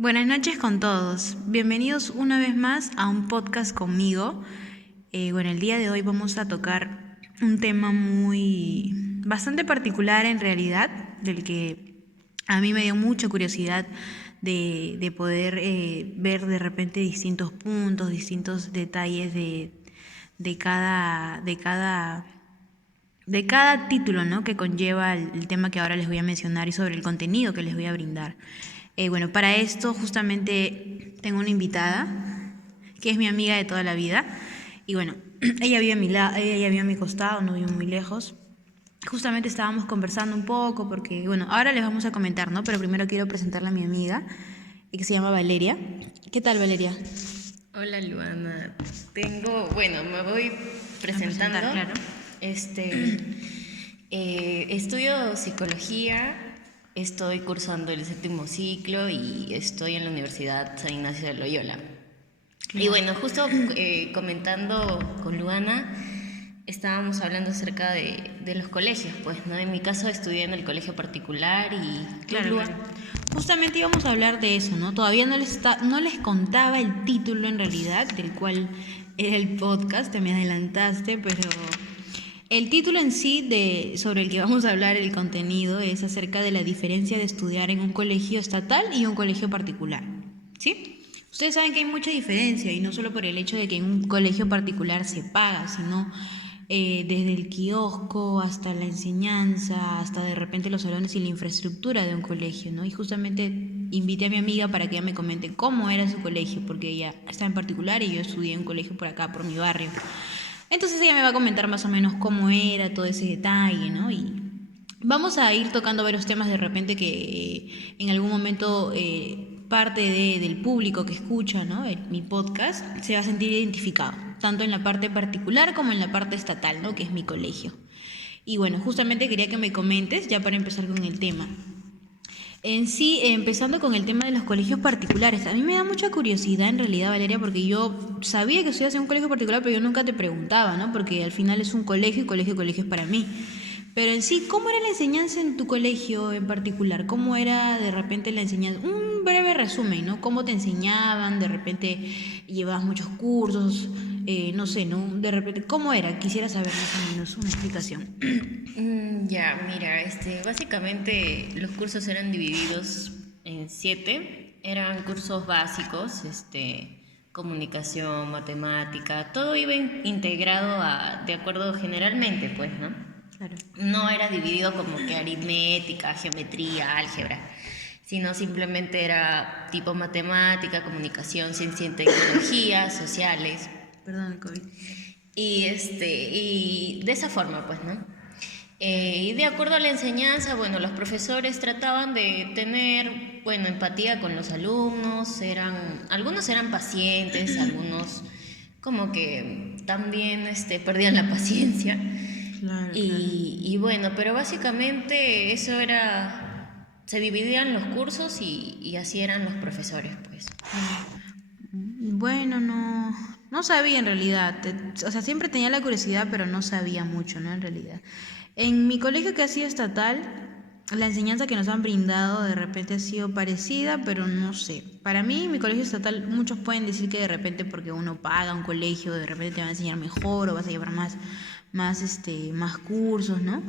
Buenas noches con todos. Bienvenidos una vez más a un podcast conmigo. El día de hoy vamos a tocar un tema bastante particular en realidad, del que a mí me dio mucha curiosidad de poder ver de repente distintos puntos, distintos detalles de cada título, ¿no?, que conlleva el tema que ahora les voy a mencionar y sobre el contenido que les voy a brindar. Para esto justamente tengo una invitada que es mi amiga de toda la vida y ella vive a mi lado, ella vive a mi costado, no vive muy lejos. Justamente estábamos conversando un poco porque, ahora les vamos a comentar, ¿no? Pero primero quiero presentarle a mi amiga, que se llama Valeria. ¿Qué tal, Valeria? Hola, Luana. Me voy presentando. Claro. Estudio psicología, estoy cursando el 7º ciclo y estoy en la Universidad San Ignacio de Loyola. Claro. Y justo comentando con Luana, estábamos hablando acerca de los colegios, pues, ¿no? En mi caso estudié en el colegio particular y... Claro. Justamente íbamos a hablar de eso, ¿no? Todavía no les contaba el título en realidad, del cual era el podcast, te me adelantaste, pero el título en sí sobre el que vamos a hablar, el contenido, es acerca de la diferencia de estudiar en un colegio estatal y un colegio particular, ¿sí? Ustedes saben que hay mucha diferencia, y no solo por el hecho de que en un colegio particular se paga, sino desde el kiosco hasta la enseñanza, hasta de repente los salones y la infraestructura de un colegio, ¿no? Y justamente invité a mi amiga para que ella me comente cómo era su colegio, porque ella está en particular y yo estudié en un colegio por acá, por mi barrio. Entonces ella me va a comentar más o menos cómo era todo ese detalle, ¿no? Y vamos a ir tocando varios temas de repente que en algún momento parte del público que escucha, ¿no?, mi podcast se va a sentir identificado, tanto en la parte particular como en la parte estatal, ¿no?, que es mi colegio. Y justamente quería que me comentes, ya para empezar con el tema. En sí, empezando con el tema de los colegios particulares, a mí me da mucha curiosidad en realidad, Valeria, porque yo sabía que estudias en un colegio particular, pero yo nunca te preguntaba, ¿no? Porque al final es un colegio y colegio es para mí. Pero en sí, ¿cómo era la enseñanza en tu colegio en particular? ¿Cómo era de repente la enseñanza? Un breve resumen, ¿no? ¿Cómo te enseñaban? De repente llevabas muchos cursos, no sé, ¿no? De repente, ¿cómo era? Quisiera saber más o menos una explicación. Mira, básicamente los cursos eran divididos en 7. Eran cursos básicos, comunicación, matemática, todo iba integrado de acuerdo generalmente, pues, ¿no? Claro. No era dividido como que aritmética, geometría, álgebra, sino simplemente era tipo matemática, comunicación, ciencia y tecnología, sociales. Perdón, el COVID. Y de esa forma, pues, ¿no? Y de acuerdo a la enseñanza, los profesores trataban de tener, empatía con los alumnos, algunos eran pacientes, algunos como que también perdían la paciencia. Claro. Pero básicamente eso era, se dividían los cursos y así eran los profesores, pues. No sabía en realidad, siempre tenía la curiosidad, pero no sabía mucho, ¿no? En realidad. En mi colegio, que ha sido estatal, la enseñanza que nos han brindado de repente ha sido parecida, pero no sé. Para mí, mi colegio estatal, muchos pueden decir que de repente porque uno paga un colegio, de repente te va a enseñar mejor o vas a llevar más cursos, ¿no?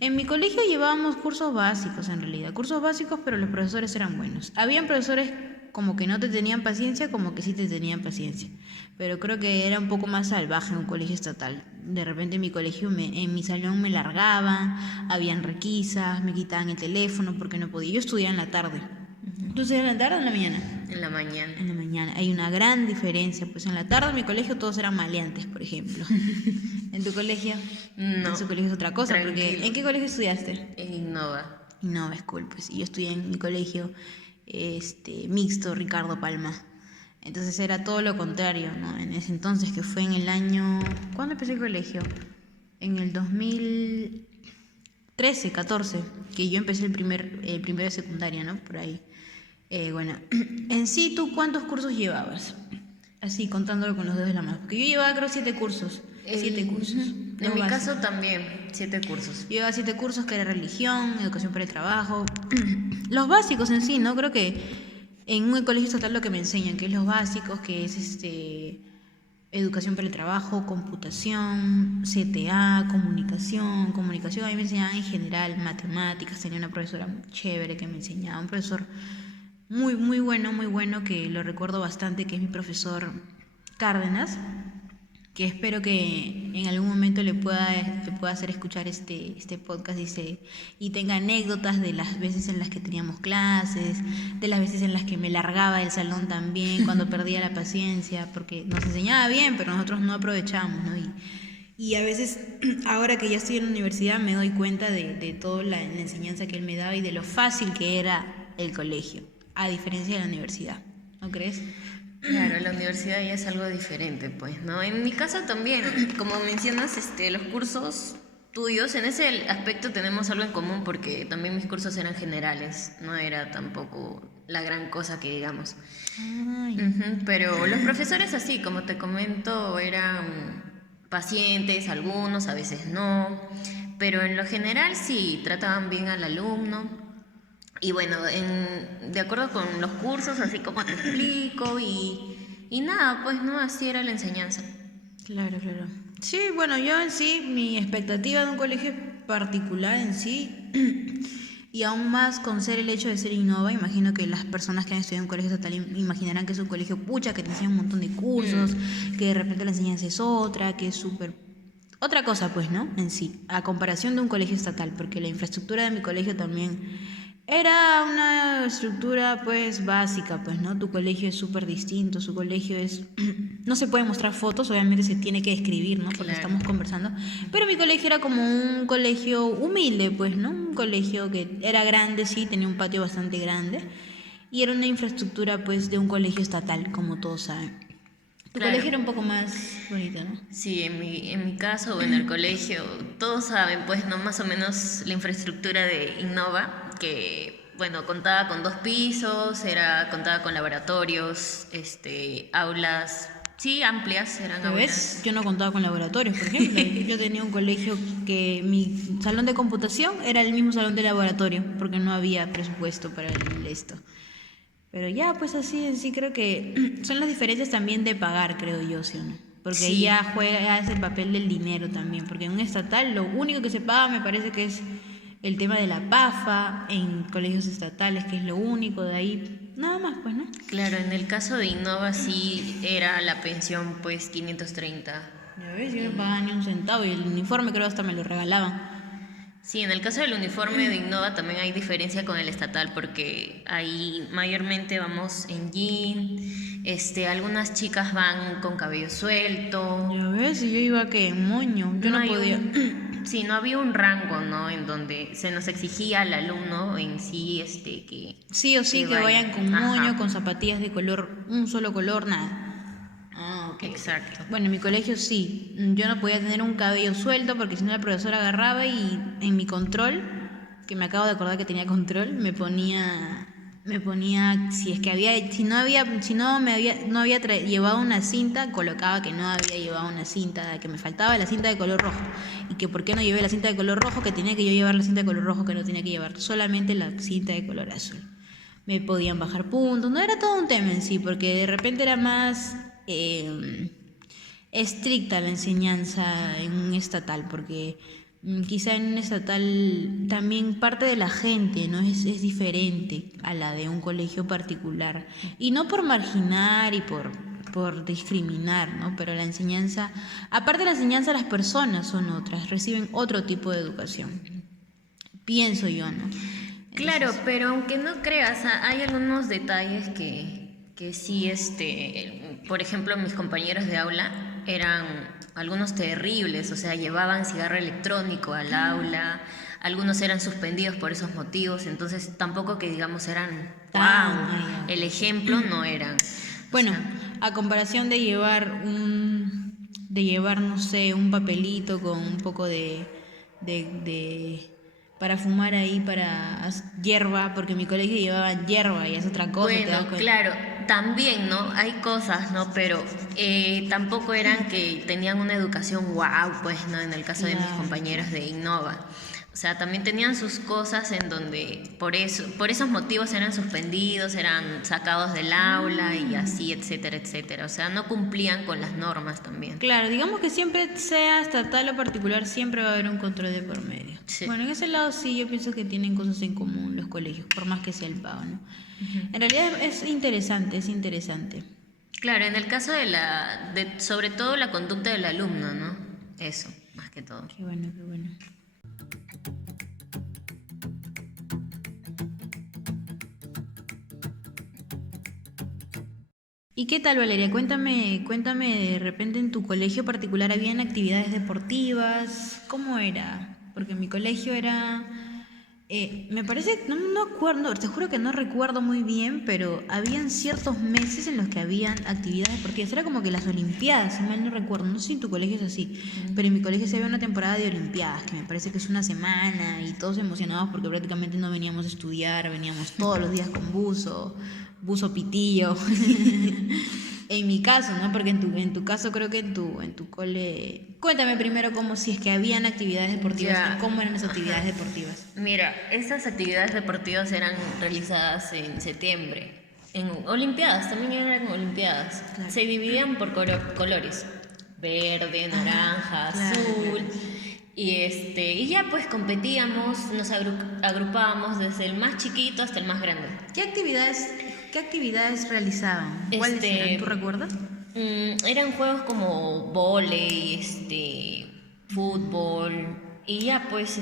En mi colegio llevábamos cursos básicos, en realidad. Cursos básicos, pero los profesores eran buenos. Habían profesores como que no te tenían paciencia, como que sí te tenían paciencia. Pero creo que era un poco más salvaje en un colegio estatal. De repente en mi colegio, en mi salón me largaban, habían requisas, me quitaban el teléfono porque no podía. Yo estudiaba en la tarde. ¿Tú estudias en la tarde o en la mañana? En la mañana. En la mañana. Hay una gran diferencia. Pues en la tarde en mi colegio todos eran maleantes, por ejemplo. ¿En tu colegio? No. En su colegio es otra cosa. Porque, ¿en qué colegio estudiaste? En Innova. Innova School, pues. Y yo estudié en mi colegio mixto Ricardo Palma. Entonces era todo lo contrario, ¿no? En ese entonces, que fue en el año... ¿Cuándo empecé el colegio? En el 2013, 14, que yo empecé el primero de secundaria, ¿no? Por ahí. En sí, ¿tú cuántos cursos llevabas? Así, contándolo con los dedos de la mano. Porque yo llevaba, creo, 7 cursos. 7 cursos. En mi caso también, 7 cursos. Yo llevaba 7 cursos, que era religión, educación para el trabajo. Los básicos en sí, ¿no? Creo que En un colegio estatal lo que me enseñan, que es los básicos, que es educación para el trabajo, computación, CTA, comunicación. Comunicación a mí me enseñaban en general, matemáticas, tenía una profesora muy chévere que me enseñaba, un profesor muy bueno, que lo recuerdo bastante, que es mi profesor Cárdenas, que espero que en algún momento le pueda hacer escuchar este podcast y tenga anécdotas de las veces en las que teníamos clases, de las veces en las que me largaba del salón también, cuando perdía la paciencia, porque nos enseñaba bien, pero nosotros no aprovechábamos, ¿no? Y a veces, ahora que ya estoy en la universidad, me doy cuenta de toda la enseñanza que él me daba y de lo fácil que era el colegio, a diferencia de la universidad, ¿no crees? Claro, la universidad ya es algo diferente, pues, ¿no? En mi caso también, como mencionas, los cursos tuyos, en ese aspecto tenemos algo en común porque también mis cursos eran generales, no era tampoco la gran cosa que digamos. Pero los profesores así, como te comento, eran pacientes, algunos, a veces no, pero en lo general sí, trataban bien al alumno. Y bueno, de acuerdo con los cursos, así como te explico, y nada, pues no, así era la enseñanza. Claro. Sí, bueno, yo en sí, mi expectativa de un colegio particular en sí, y aún más con ser el hecho de ser Innova, imagino que las personas que han estudiado en un colegio estatal imaginarán que es un colegio pucha, que te enseñan un montón de cursos, que de repente la enseñanza es otra, que es súper... Otra cosa, pues, ¿no? En sí, a comparación de un colegio estatal, porque la infraestructura de mi colegio también era una estructura pues básica, pues, ¿no? Tu colegio es súper distinto, su colegio es... No se puede mostrar fotos, obviamente se tiene que describir, ¿no? Porque estamos conversando. Pero mi colegio era como un colegio humilde, pues, ¿no? Un colegio que era grande, sí, tenía un patio bastante grande. Y era una infraestructura, pues, de un colegio estatal, como todos saben. Tu colegio era un poco más bonito, ¿no? Sí, en mi caso, en el colegio, todos saben, pues, ¿no? Más o menos la infraestructura de Innova, que, bueno, contaba con 2 pisos, contaba con laboratorios, aulas, sí, amplias, eran aulas. ¿Ves? Yo no contaba con laboratorios, por ejemplo. Yo tenía un colegio que mi salón de computación era el mismo salón de laboratorio, porque no había presupuesto para esto. Pero ya, pues así en sí creo que son las diferencias también de pagar, creo yo, ¿sí o no? Porque Sí. ya juega ese papel del dinero también, porque en un estatal lo único que se paga me parece que es el tema de la PAFA en colegios estatales, que es lo único, de ahí nada más, pues, ¿no? Claro, en el caso de Innova sí era la pensión, pues, 530. Ya ves, yo no pagaba ni un centavo y el uniforme creo hasta me lo regalaban. Sí, en el caso del uniforme de Innova también hay diferencia con el estatal porque ahí mayormente vamos en jean, algunas chicas van con cabello suelto. Ya ves, y yo iba que en moño, yo no podía. Sí, no había un rango, ¿no? En donde se nos exigía al alumno en sí, que... Sí o sí que vayan con Ajá. moño, con zapatillas de color, un solo color, nada. Ok. Exacto. Bueno, en mi colegio sí, yo no podía tener un cabello suelto porque si no la profesora agarraba y en mi control, que me acabo de acordar que tenía control, me ponía si es que no había llevado una cinta, colocaba que no había llevado una cinta, que me faltaba la cinta de color rojo y que por qué no llevé la cinta de color rojo, que tenía que yo llevar la cinta de color rojo, que no tenía que llevar solamente la cinta de color azul. Me podían bajar puntos, no era todo un tema en sí, porque de repente era más estricta la enseñanza en un estatal, porque quizá en un estatal también parte de la gente no es diferente a la de un colegio particular, y no por marginar y por discriminar, ¿no? Pero la enseñanza, aparte de la enseñanza, las personas son otras, reciben otro tipo de educación, pienso yo, ¿no? Claro, pero aunque no creas, hay algunos detalles que sí, por ejemplo, mis compañeros de aula eran algunos terribles, o sea, llevaban cigarro electrónico al aula, algunos eran suspendidos por esos motivos, entonces tampoco que digamos eran, wow, el ejemplo no eran. Bueno, a comparación de llevar no sé, un papelito con un poco de para fumar ahí, para hierba, porque en mi colegio llevaban hierba y es otra cosa. Bueno, claro, también, ¿no? Hay cosas, ¿no? Pero tampoco eran que tenían una educación wow, pues, ¿no? En el caso de mis compañeros de Innova. O sea, también tenían sus cosas en donde por esos motivos eran suspendidos, eran sacados del aula y así, etcétera, etcétera. O sea, no cumplían con las normas también. Claro, digamos que siempre sea estatal o particular, siempre va a haber un control de por medio. Sí. Bueno, en ese lado sí, yo pienso que tienen cosas en común los colegios, por más que sea el pago, ¿no? En realidad es interesante, es interesante. Claro, en el caso sobre todo la conducta del alumno, ¿no? Eso, más que todo. Qué bueno, qué bueno. ¿Y qué tal, Valeria? Cuéntame, de repente en tu colegio particular habían actividades deportivas, ¿cómo era? Porque en mi colegio era, me parece, no acuerdo, te juro que no recuerdo muy bien, pero habían ciertos meses en los que habían actividades deportivas, era como que las olimpiadas, si mal no recuerdo, no sé si en tu colegio es así, pero en mi colegio se había una temporada de olimpiadas, que me parece que es una semana, y todos emocionados porque prácticamente no veníamos a estudiar, veníamos todos los días con buzo pitillo. En mi caso, ¿no? Porque en tu caso creo que en tu cole... Cuéntame primero cómo si es que habían actividades deportivas, Ya. y cómo eran esas actividades deportivas. Mira, estas actividades deportivas eran realizadas en septiembre. En Olimpiadas, también eran Olimpiadas. Claro. Se dividían por colores. Verde, naranja, claro, azul. claro. Y ya pues competíamos, nos agrupábamos desde el más chiquito hasta el más grande. ¿Qué actividades realizaban? ¿Cuáles eran? ¿Tú recuerdas? Eran juegos como vóley, fútbol, y ya pues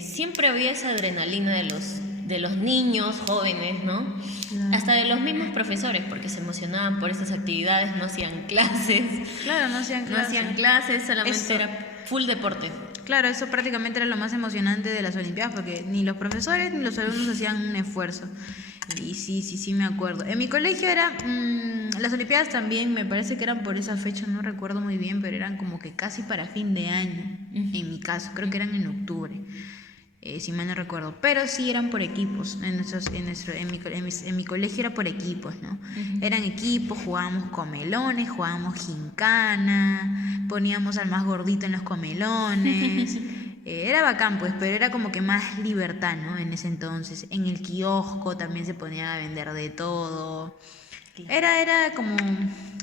siempre había esa adrenalina de los niños jóvenes, ¿no? Claro. Hasta de los mismos profesores, porque se emocionaban por estas actividades, no hacían clases. Claro, no hacían No hacían clases, solamente Eso. era full deporte. Claro, eso prácticamente era lo más emocionante de las Olimpiadas, porque ni los profesores ni los alumnos hacían un esfuerzo. Y sí, me acuerdo. En mi colegio las Olimpiadas también, me parece que eran por esa fecha, no recuerdo muy bien, pero eran como que casi para fin de año, en mi caso, creo que eran en octubre, si mal no recuerdo. Pero sí eran por equipos, en mi colegio era por equipos, ¿no? Eran equipos, jugábamos comelones, jugábamos gincana, poníamos al más gordito en los comelones. Era bacán, pues, pero era como que más libertad, ¿no? En ese entonces. En el kiosco también se ponía a vender de todo. Era como,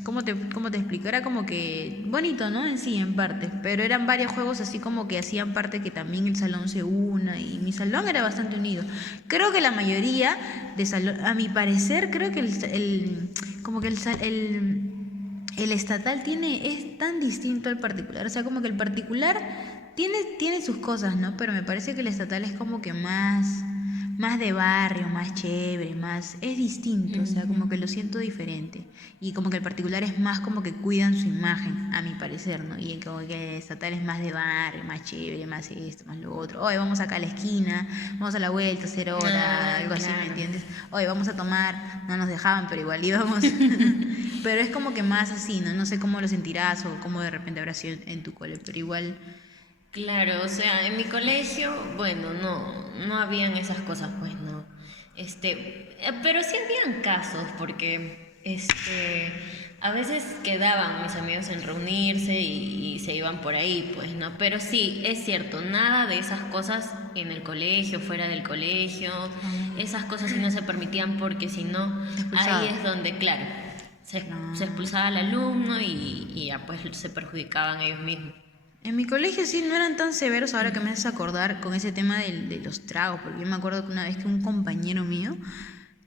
cómo te explico? Era como que bonito, ¿no? En sí, en parte. Pero eran varios juegos así como que hacían parte que también el salón se una. Y mi salón era bastante unido. Creo que la mayoría de salón, a mi parecer, creo que el estatal es tan distinto al particular. O sea, como que el particular tiene sus cosas, ¿no? Pero me parece que el estatal es como que más de barrio, más chévere, es distinto, o sea, como que lo siento diferente. Y como que el particular es más como que cuidan su imagen, a mi parecer, ¿no? Y como que el estatal es más de barrio, más chévere, más esto, más lo otro. Hoy vamos acá a la esquina, vamos a la vuelta, hacer hora, algo así, claro. ¿me entiendes? Hoy vamos a tomar, no nos dejaban, pero igual íbamos. Pero es como que más así, ¿no? No sé cómo lo sentirás o cómo de repente habrá sido en tu cole, pero igual... Claro, o sea, en mi colegio, bueno, no habían esas cosas, pues no. Pero sí habían casos, porque a veces quedaban mis amigos en reunirse y se iban por ahí, pues no. Pero sí, es cierto, nada de esas cosas en el colegio, fuera del colegio, esas cosas sí no se permitían porque si no, Expulsado. ahí es donde, claro, se expulsaba al alumno y ya pues se perjudicaban ellos mismos. En mi colegio sí no eran tan severos, ahora que me haces acordar con ese tema de los tragos, porque yo me acuerdo que una vez que un compañero mío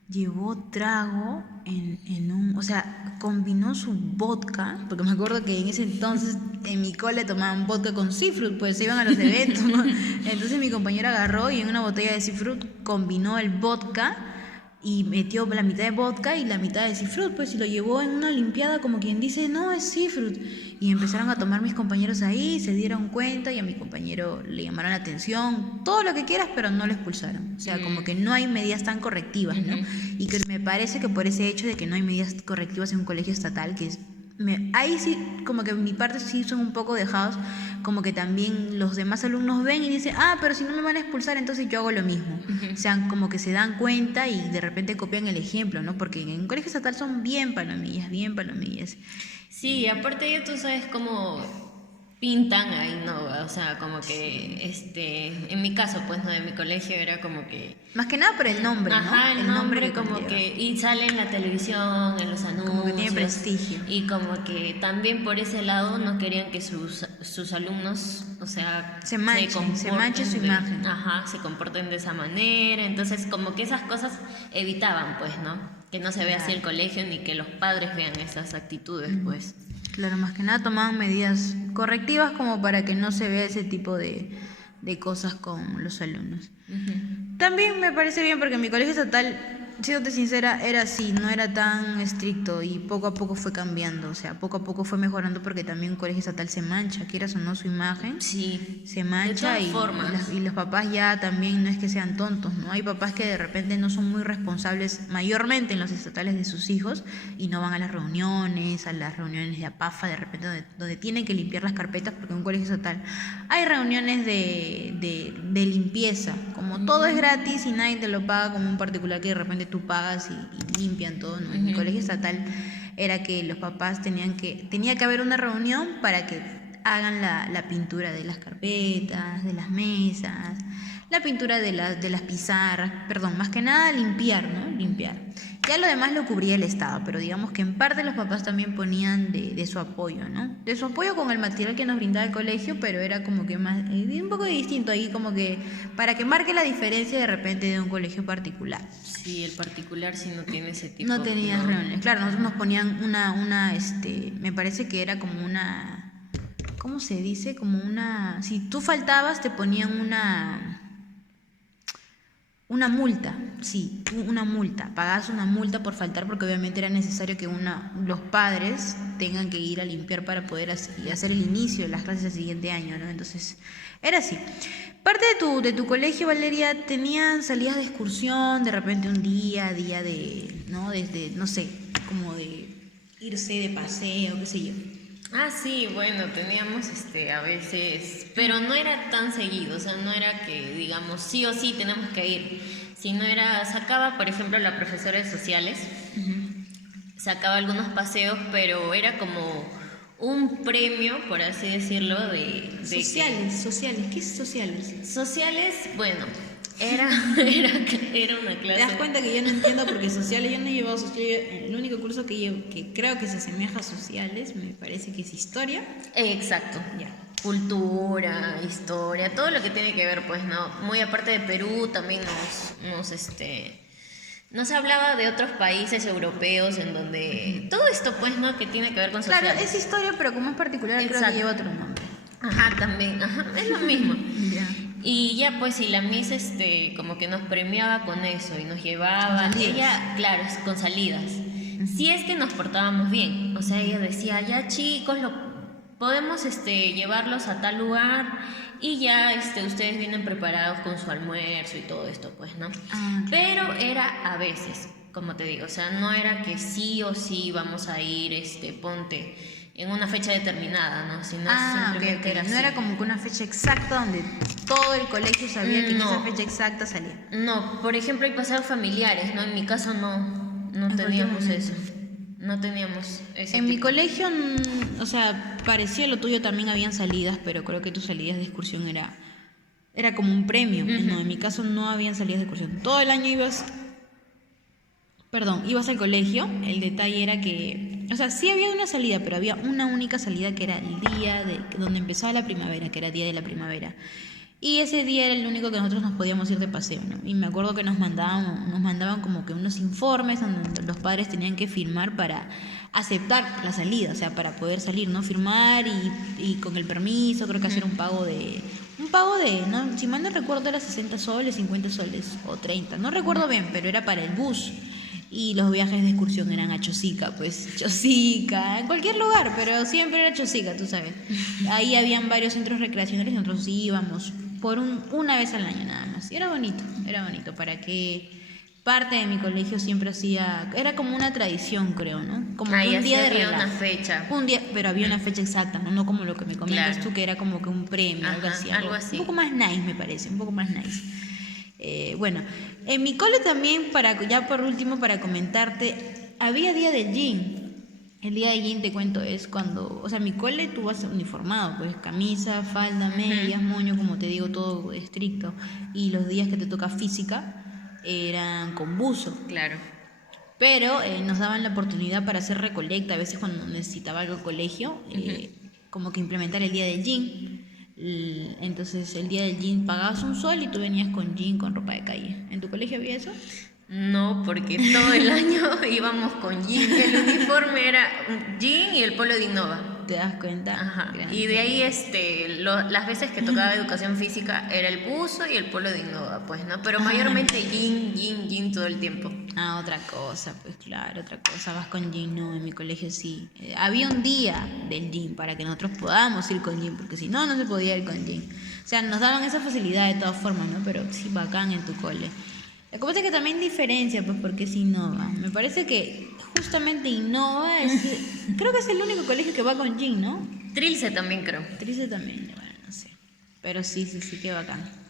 llevó trago o sea, combinó su vodka, porque me acuerdo que en ese entonces en mi cole tomaban vodka con Seafruit, pues se iban a los eventos, ¿no? Entonces mi compañero agarró y en una botella de Seafruit combinó el vodka y metió la mitad de vodka y la mitad de Seafruit, pues, y lo llevó en una olimpiada como quien dice, no, es Seafruit. Y empezaron a tomar mis compañeros ahí, se dieron cuenta y a mi compañero le llamaron la atención, todo lo que quieras, pero no lo expulsaron. O sea, como que no hay medidas tan correctivas, ¿no? Y que me parece que por ese hecho de que no hay medidas correctivas en un colegio estatal, que es... ahí sí, como que mi parte sí son un poco dejados, como que también los demás alumnos ven y dicen, pero si no me van a expulsar, entonces yo hago lo mismo. O sea, como que se dan cuenta y de repente copian el ejemplo, ¿no? Porque en un colegio estatal son bien palomillas, bien palomillas. Sí, aparte ya tú sabes cómo pintan, ahí no, o sea, como que, en mi caso, pues, no, de mi colegio era como que... Más que nada por el nombre, ¿no? Ajá, el nombre que como conlleva. que... Y sale en la televisión, en los anuncios. Como que tiene prestigio. Y como que también por ese lado no querían que sus alumnos, o sea... Se manche su imagen. Ajá, se comporten de esa manera. Entonces, como que esas cosas evitaban, pues, ¿no? Que no se vea así el colegio ni que los padres vean esas actitudes, pues. Claro, más que nada tomaban medidas correctivas como para que no se vea ese tipo de cosas con los alumnos. También me parece bien porque mi colegio estatal, siéndote sincera, era así, no era tan estricto y poco a poco fue cambiando, o sea, poco a poco fue mejorando porque también un colegio estatal se mancha, quieras o no su imagen, Sí. se mancha De todas formas. y los papás ya también no es que sean tontos, ¿no? Hay papás que de repente no son muy responsables mayormente en los estatales de sus hijos y no van a las reuniones de APAFA, de repente donde tienen que limpiar las carpetas porque en un colegio estatal hay reuniones de limpieza, como todo es gratis y nadie te lo paga como un particular que de repente tú pagas y limpian todo, ¿no? En mi colegio estatal era que los papás tenía que haber una reunión para que hagan la pintura de las carpetas, de las mesas, la pintura de las pizarras, perdón, más que nada limpiar, ¿no? Limpiar. Ya lo demás lo cubría el Estado, pero digamos que en parte los papás también ponían de su apoyo, ¿no? De su apoyo con el material que nos brindaba el colegio, pero era como que más, un poco distinto ahí, como que para que marque la diferencia de repente de un colegio particular. Sí, el particular sí no tiene ese tipo. No tenías reuniones. Claro, nosotros nos ponían me parece que era como una, ¿cómo se dice? Como una, si tú faltabas te ponían una multa, sí, una multa. Pagabas una multa por faltar porque obviamente era necesario que los padres tengan que ir a limpiar para poder hacer el inicio de las clases del siguiente año, ¿no? Entonces, era así. Parte de tu colegio, Valeria, tenían salidas de excursión, de repente un día de, ¿no? Desde, no sé, como de irse de paseo, qué sé yo. Ah, sí, bueno, teníamos a veces, pero no era tan seguido, o sea, no era que digamos sí o sí tenemos que ir, sino era, sacaba, por ejemplo, la profesora de sociales, sacaba algunos paseos, pero era como un premio, por así decirlo, de Sociales, ¿qué es sociales? Sociales, bueno, era una clase. ¿Te das cuenta que yo no entiendo? Porque sociales, yo no he llevado sociales. El único curso que llevo que creo que se asemeja a sociales, me parece que es historia. Exacto. Ya. Cultura, historia, todo lo que tiene que ver, pues, ¿no? Muy aparte de Perú, también nos hablaba de otros países europeos en donde todo esto, pues, ¿no? Que tiene que ver con sociales. Claro, es historia, pero como es particular, creo que lleva otro nombre. Ajá, también, ajá, es lo mismo. Ya. Y ya pues si la Miss como que nos premiaba con eso y nos llevaba, ella, claro, con salidas. Si es que nos portábamos bien, o sea, ella decía, ya chicos, podemos llevarlos a tal lugar y ya ustedes vienen preparados con su almuerzo y todo esto, pues, ¿no? Pero era a veces, como te digo, o sea, no era que sí o sí vamos a ir, ponte en una fecha determinada, ¿no? Sino simplemente era así. No era como que una fecha exacta donde todo el colegio sabía que en esa fecha exacta salía. No, por ejemplo, hay paseos familiares, ¿no? En mi caso no teníamos eso. No teníamos ese En tipo. mi colegio, o sea, parecía lo tuyo, también habían salidas, pero creo que tus salidas de excursión era como un premio. No, en mi caso no habían salidas de excursión. Todo el año ibas al colegio. El detalle era que, o sea, sí había una salida, pero había una única salida que era el día donde empezaba la primavera, que era día de la primavera. Y ese día era el único que nosotros nos podíamos ir de paseo, ¿no? Y me acuerdo que nos mandaban como que unos informes donde los padres tenían que firmar para aceptar la salida, o sea, para poder salir, ¿no? Firmar y con el permiso, creo que hacer un pago de, ¿no? Si mal no recuerdo era 60 soles, 50 soles o 30, no recuerdo bien, pero era para el bus. Y los viajes de excursión eran a Chosica, en cualquier lugar, pero siempre era Chosica, tú sabes. Ahí habían varios centros recreacionales y nosotros íbamos por una vez al año nada más. Y era bonito, para que parte de mi colegio siempre era como una tradición, creo, ¿no? Como Ahí un día de había relajo. una fecha. Un día, pero había una fecha exacta, ¿no? Como lo que me comentas tú, que era como que un premio, algo así. Algo así. Un poco más nice, me parece, un poco más nice. Bueno, en mi cole también, ya por último, para comentarte, había día del gym. El día de gym, te cuento, es cuando, o sea, mi cole tú vas uniformado, pues camisa, falda, medias, moño, como te digo, todo estricto. Y los días que te toca física eran con buzo. Claro. Pero nos daban la oportunidad para hacer recolecta, a veces cuando necesitaba algo el colegio, como que implementar el día del jean. Entonces el día del jean pagabas un sol y tú venías con jean, con ropa de calle. ¿En tu colegio había eso? No, porque todo el año íbamos con jean. El uniforme era un jean y el polo de Innova. ¿Te das cuenta? Ajá. Grande. Y de ahí las veces que tocaba educación física era el buzo y el polo de Innova, pues, ¿no? Pero mayormente jean todo el tiempo. Ah, otra cosa, pues claro, otra cosa. Vas con jean, no, en mi colegio sí. Había un día del jean para que nosotros podamos ir con jean, porque si no, no se podía ir con jean. O sea, nos daban esa facilidad de todas formas, ¿no? Pero sí, bacán en tu cole. La cosa es que también diferencia, pues, porque es Innova. Me parece que justamente Innova creo que es el único colegio que va con jean, ¿no? Trilce también creo. Trice también, bueno, no sé. Pero sí, qué bacán.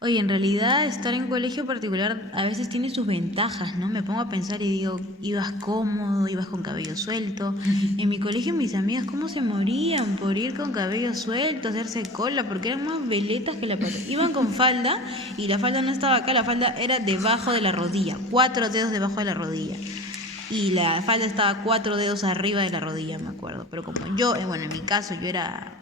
Oye, en realidad estar en colegio particular a veces tiene sus ventajas, ¿no? Me pongo a pensar y digo, ibas cómodo, ibas con cabello suelto. En mi colegio mis amigas, ¿cómo se morían por ir con cabello suelto, hacerse cola? Porque eran más veletas que la pata. Iban con falda y la falda no estaba acá, la falda era debajo de la rodilla, 4 dedos debajo de la rodilla. Y la falda estaba 4 dedos arriba de la rodilla, me acuerdo. Pero como yo, bueno, en mi caso yo era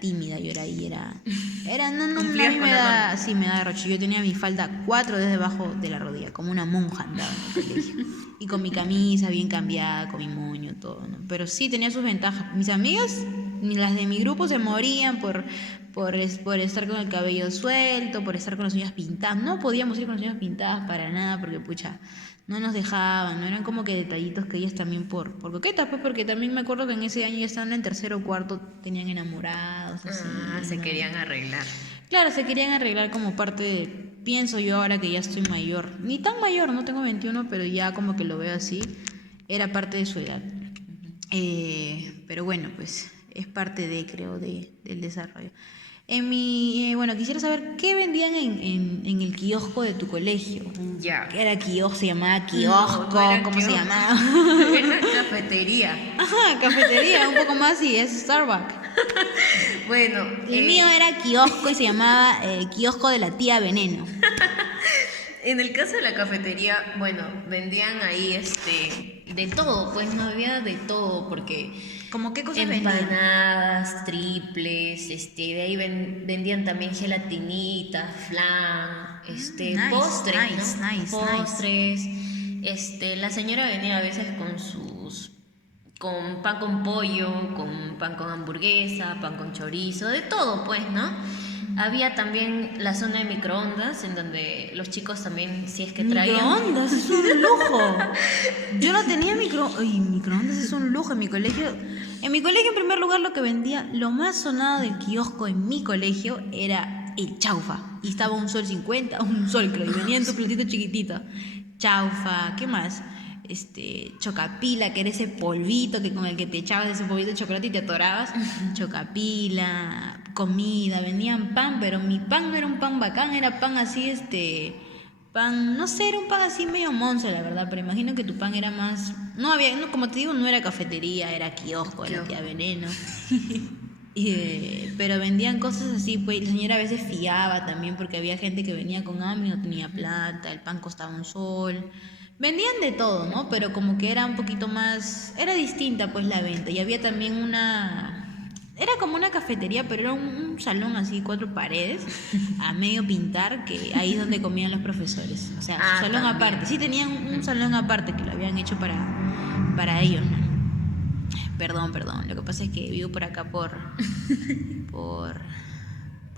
tímida, yo era ahí, no, Cumplías me con la da, sí, me da roche. Yo tenía mi falda 4 dedos debajo de la rodilla, como una monja andaba en el colegio. Y con mi camisa bien cambiada, con mi moño, todo, ¿no? Pero sí tenía sus ventajas. Mis amigas, ni las de mi grupo, se morían por estar con el cabello suelto, por estar con las uñas pintadas. No podíamos ir con las uñas pintadas para nada, porque pucha, no nos dejaban, no eran como que detallitos que ellas también por coquetas, pues, porque también me acuerdo que en ese año ya estaban en tercero o cuarto, tenían enamorados, así. Se ¿no? querían arreglar. Claro, se querían arreglar como parte de, pienso yo ahora que ya estoy mayor, ni tan mayor, no tengo 21, pero ya como que lo veo así, era parte de su edad. Pero bueno, pues es parte de, creo, del desarrollo. Bueno, quisiera saber qué vendían en el kiosco de tu colegio. Ya. ¿Qué era kiosco? ¿Se llamaba kiosco? No era ¿Cómo se kiosco. llamaba? Era cafetería. Ajá, cafetería, un poco más y es Starbucks. Bueno, El mío era kiosco y se llamaba kiosco de la tía Veneno. en el caso de la cafetería, bueno, vendían ahí de todo, pues no había de todo, porque ¿Cómo qué cosas vendían? empanadas, triples, de ahí vendían también gelatinitas, flan, Nice, postres, nice, ¿no? nice, Postres. La señora venía a veces con pan con pollo, con pan con hamburguesa, pan con chorizo, de todo, pues, ¿no? Había también la zona de microondas, en donde los chicos también, si es que traían... Microondas, es un lujo. Yo no tenía microondas, es un lujo en mi colegio. En mi colegio, en primer lugar, lo que vendía, lo más sonado del kiosco en mi colegio era el chaufa. Y estaba un sol 50, un sol, creo, y venía en tu platito chiquitito. Chaufa, ¿qué más? Chocapila, que era ese polvito que con el que te echabas ese polvito de chocolate y te atorabas. Chocapila, comida, vendían pan, pero mi pan no era un pan bacán, era pan así, pan, no sé, era un pan así medio monza, la verdad, pero imagino que tu pan era más, como te digo, no era cafetería, era kiosco, era tía Veneno. Pero vendían cosas así, pues la señora a veces fiaba también porque había gente que venía con hambre y no tenía plata, el pan costaba un sol. Vendían de todo, ¿no? Pero como que era un poquito más, era distinta pues la venta. Y había también era como una cafetería, pero era un salón así, 4 paredes, a medio pintar, que ahí es donde comían los profesores. O sea, su salón también. aparte. Sí, tenían un salón aparte que lo habían hecho para ellos, ¿no? Perdón. Lo que pasa es que vivo por acá por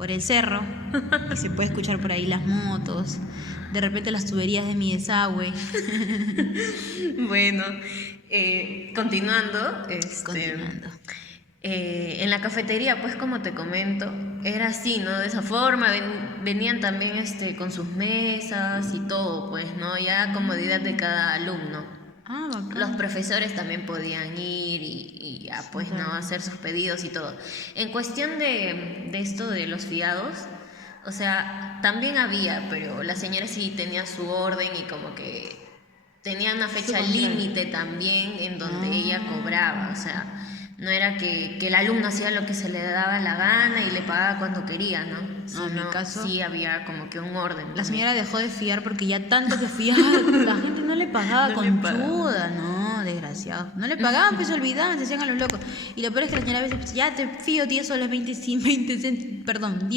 el cerro y se puede escuchar por ahí las motos, de repente las tuberías de mi desagüe. Bueno, continuando. Continuando. En la cafetería, pues como te comento, era así, ¿no? De esa forma, venían también con sus mesas y todo, pues, ¿no? Ya a comodidad de cada alumno. Ah, bacán. Los profesores también podían ir y ya, pues, ¿no? Hacer sus pedidos y todo. En cuestión de esto de los fiados, o sea, también había, pero la señora sí tenía su orden y como que tenía una fecha límite también en donde ella cobraba, o sea, no era que el alumno hacía lo que se le daba la gana y le pagaba cuando quería, ¿no? No, en mi Sino caso, sí había como que un orden. la también. señora dejó de fiar porque ya tanto que fiaba, la gente no le pagaba No le conchuda, no, desgraciado. No le pagaban, pues se olvidaban, se hacían a los locos. Y lo peor es que la señora a veces, pues, ya te fío 10 soles, 10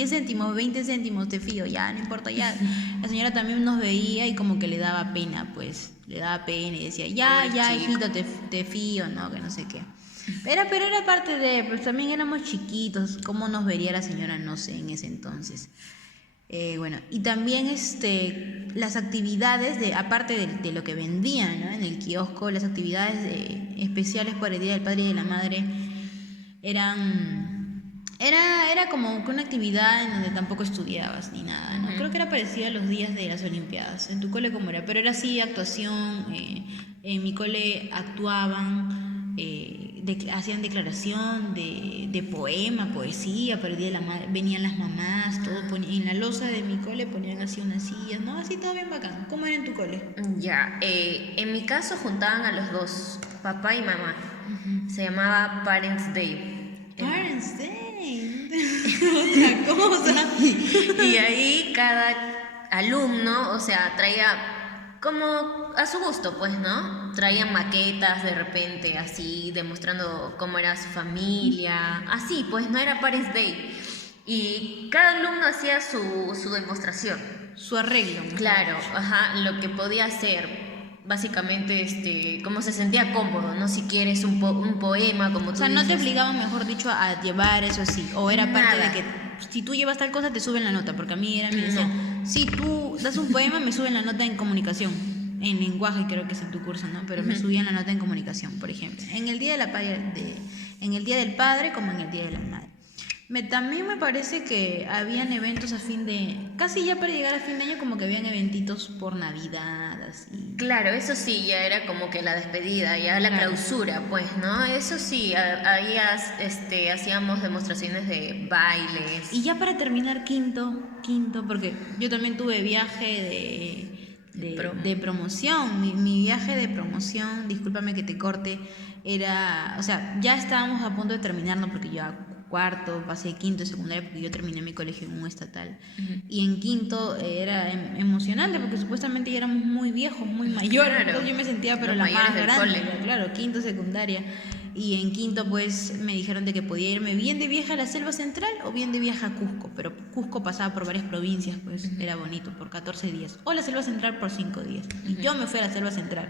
céntimos, 20 céntimos, te fío, ya, no importa, ya. La señora también nos veía y como que le daba pena, pues, le daba pena y decía, ya, Pobre ya, chico. hijito, te fío, no, que no sé qué. Pero era parte de, pues también éramos chiquitos, ¿cómo nos vería la señora? No sé, en ese entonces. Bueno, y también las actividades, aparte de lo que vendían, ¿no? En el kiosco, las actividades especiales por el Día del Padre y de la Madre era como que una actividad en donde tampoco estudiabas ni nada, ¿no? Creo que era parecida a los días de las Olimpiadas. En tu cole como era, pero era así actuación. En mi cole actuaban, hacían declaración de poema, poesía, para el Día de la Madre. Venían las mamás, todo en la loza de mi cole ponían así unas sillas, ¿no? Así todo bien bacán. ¿Cómo era en tu cole? Ya, en mi caso juntaban a los dos, papá y mamá. Se llamaba Parents Day. Parents Day. Otra cosa. Y ahí cada alumno, o sea, traía como a su gusto, pues, ¿no? Traían maquetas de repente, así, demostrando cómo era su familia. Así, pues, no era Parents Day. Y cada alumno hacía su demostración. Su arreglo. ¿No? Claro, ajá, lo que podía hacer. Básicamente, cómo se sentía cómodo, ¿no? Si quieres un poema, como tú O sea, no te dices. obligaban, mejor dicho, a llevar eso así. O era parte Nada. de que si tú llevas tal cosa, te suben la nota. Porque a mí me decían, No. si tú das un poema, me suben la nota en comunicación. En lenguaje creo que es en tu curso, ¿no? Pero me subían la nota en comunicación, por ejemplo. En el Día en el Día del Padre como en el Día de la Madre. También me parece que habían eventos casi ya para llegar a fin de año, como que habían eventitos por Navidad, así. Claro, eso sí, ya era como que la despedida, ya la clausura, pues, ¿no? Eso sí, ahí hacíamos demostraciones de bailes. Y ya para terminar, quinto, porque yo también tuve viaje de promoción. Mi viaje de promoción, discúlpame que te corte, era, o sea, ya estábamos a punto de terminarlo porque yo cuarto, pasé quinto y secundaria porque yo terminé mi colegio en un estatal. Y en quinto era emocionante porque supuestamente ya éramos muy viejos, muy mayores. Claro. Entonces yo me sentía pero Los la más mayores del grande, cole. claro, quinto, secundaria. Y en quinto pues me dijeron de que podía irme bien de viaje a la selva central o bien de viaje a Cusco, pero Cusco pasaba por varias provincias, pues era bonito, por 14 días, o la selva central por 5 días. Y yo me fui a la selva central,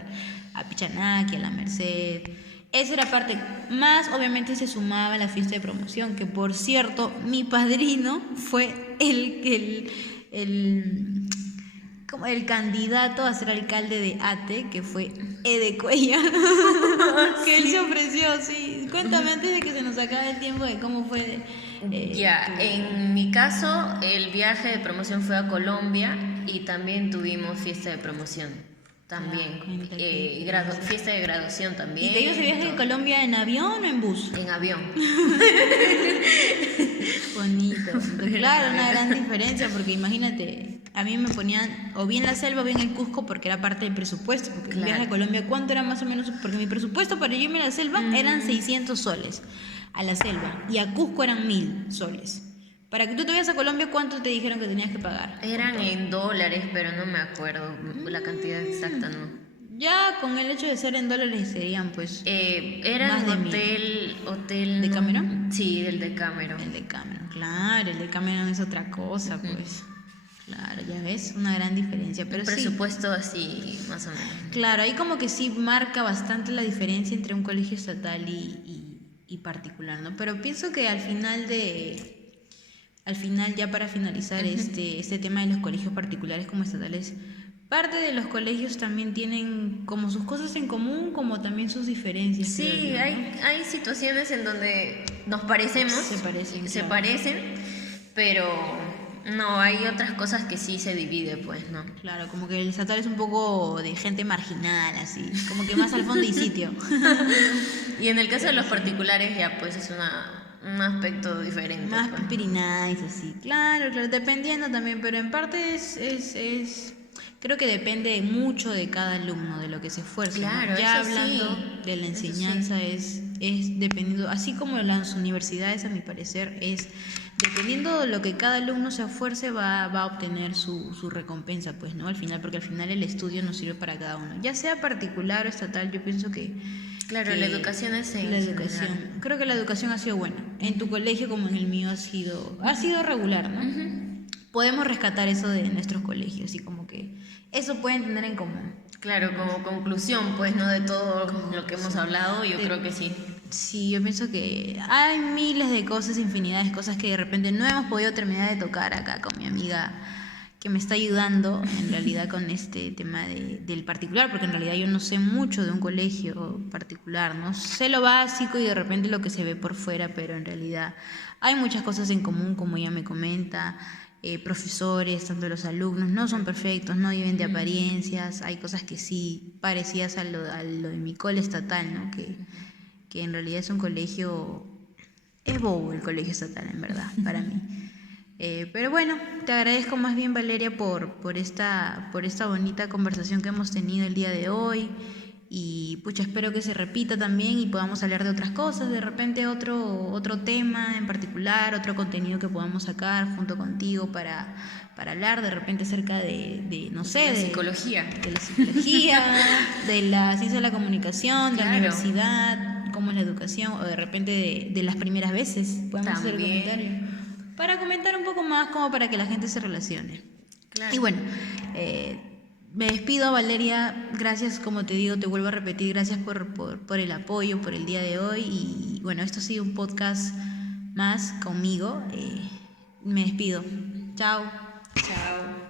a Pichanaki, a La Merced. Esa era parte, más obviamente se sumaba a la fiesta de promoción, que por cierto, mi padrino fue como el candidato a ser alcalde de Ate, que fue Ede Cuella, que él se ofreció, sí. Cuéntame antes de que se nos acabe el tiempo de cómo fue. En mi caso, el viaje de promoción fue a Colombia y también tuvimos fiesta de promoción. También. Fiesta de graduación también. ¿Y te ibas de viaje de Colombia en avión o en bus? En avión. Bonito. Claro, una gran diferencia, porque imagínate, a mí me ponían o bien la selva o bien el Cusco porque era parte del presupuesto. Porque el viaje a Colombia, ¿cuánto era más o menos? Porque mi presupuesto para yo irme a la selva eran 600 soles a la selva y a Cusco eran 1000 soles. Para que tú te vayas a Colombia, ¿cuánto te dijeron que tenías que pagar? Eran en dólares, pero no me acuerdo la cantidad exacta, ¿no? Ya con el hecho de ser en dólares serían pues... Era más un de hotel... ¿De Cameron? Sí, del de Cameron. El de Cameron, claro, el de Cameron es otra cosa, pues. Claro, ya ves, una gran diferencia. Pero Un presupuesto así, más o menos. Claro, ahí como que sí marca bastante la diferencia entre un colegio estatal y particular, ¿no? Pero pienso que al final, ya para finalizar este tema de los colegios particulares como estatales, parte de los colegios también tienen como sus cosas en común, como también sus diferencias. Sí, creo yo, ¿no? hay situaciones en donde nos parecemos. Se parecen, pero no, hay otras cosas que sí se divide, pues, ¿no? Claro, como que el estatal es un poco de gente marginal, así, como que más al fondo y sitio. Y en el caso de los particulares ya pues es un aspecto diferente. Más pues. pipirinais, así. Claro, dependiendo también, pero en parte creo que depende mucho de cada alumno, de lo que se esfuerce, ¿no? Claro, Ya eso hablando sí, de la eso enseñanza sí. es dependiendo, así como en las universidades, a mi parecer, es dependiendo de lo que cada alumno se esfuerce, va a obtener su recompensa, pues, ¿no? Al final, porque al final el estudio nos sirve para cada uno. Ya sea particular o estatal, yo pienso Claro, la que educación es en la general. educación, creo que la educación ha sido buena. En tu colegio como en el mío ha sido regular, ¿no? Podemos rescatar eso de nuestros colegios y como que eso pueden tener en común. Claro, como conclusión, pues, ¿no? De todo lo que hemos hablado, yo creo que sí. Sí, yo pienso que hay miles de cosas, infinidades de cosas que de repente no hemos podido terminar de tocar acá con mi amiga que me está ayudando en realidad con este tema del particular, porque en realidad yo no sé mucho de un colegio particular, no sé lo básico y de repente lo que se ve por fuera, pero en realidad hay muchas cosas en común, como ella me comenta. Profesores, tanto los alumnos, no son perfectos, no viven de apariencias, hay cosas que sí parecidas a lo de mi cole estatal, ¿no? Que en realidad es un colegio, es bobo el colegio estatal en verdad, para mí. Pero bueno, te agradezco más bien Valeria por esta bonita conversación que hemos tenido el día de hoy y pucha, espero que se repita también y podamos hablar de otras cosas, de repente otro tema en particular, otro contenido que podamos sacar junto contigo para hablar de repente acerca no sé, La psicología. de la psicología, de la ciencia de la comunicación, de la Claro. universidad, cómo es la educación o de repente de las primeras veces, podemos hacer También. comentario para comentar un poco más como para que la gente se relacione. Claro. Y bueno, me despido Valeria, gracias como te digo, te vuelvo a repetir, gracias por el apoyo, por el día de hoy y bueno, esto ha sido un podcast más conmigo, me despido, chao. Chao.